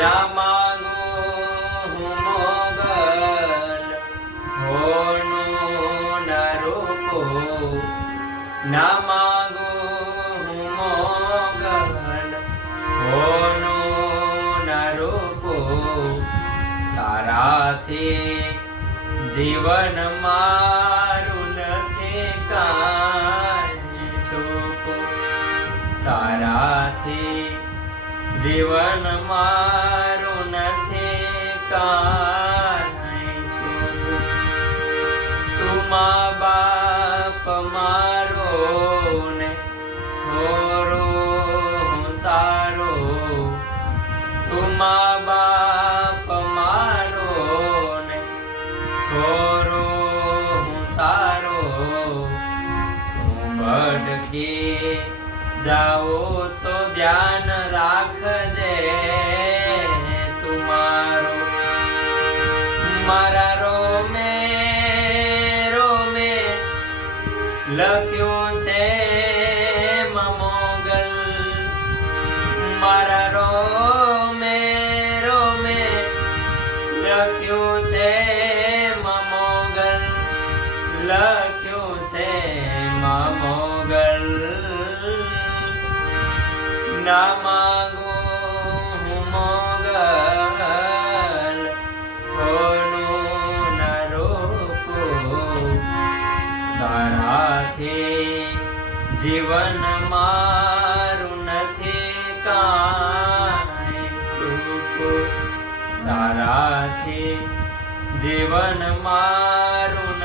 ના માંગુ હું મોગલ હોનું ના રૂપો, ના માંગુ હું મોગલ હોનું ના રૂપો, તારાથી જીવન મારું નથી કાંઈ છૂપું, તારાથી જીવન મારું નથી કાંઈ છૂપું, તું મા બાપ મારો ને છોરો હું તારો, તું મા બાપ મારો ને છોરો હું તારો, હું ભટકી જાઓ તો ધ્યાન રાખજે તું મારો, મારા રોમે રોમે લખ્યું છે મોગલ, મારા રોમે રોમે લખ્યું છે મોગલ, લખ્યું છે મોગલ, ના માંગુ હું મોગલ હોનું ના રૂપું, તારાથી જીવન મારું નથી કાંઈ છૂપું, તારાથી જીવન મારું